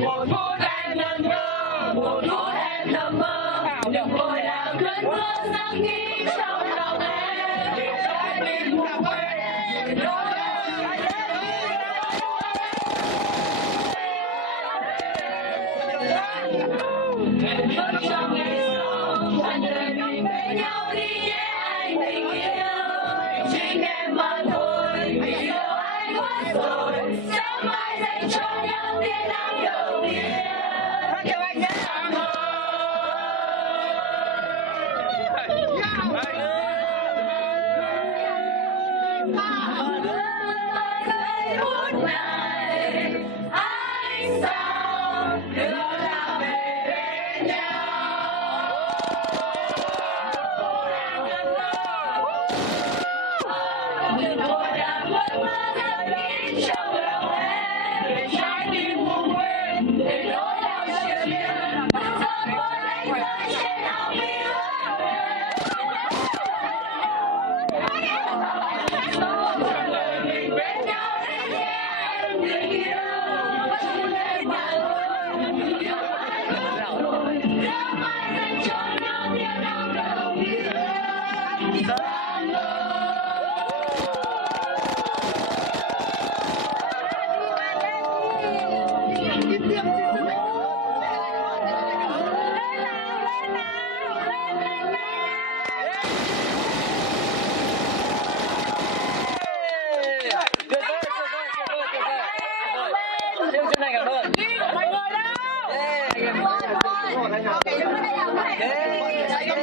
Một phút em ngẩn ngơ, một phút em nằm mơ, đừng vội làm cơn mưa giăng nghĩ trong lòng em. Trái tim buồn quên, đôi em bước trong ngày sau, tràn đời mình bên nhau đi nhé anh tình yêu. Chính em mà thôi, vì yêu anh quá rồi, sớm mai dành cho nhau tia nắng đầu tiên. Chào anh nhé. Phút này anh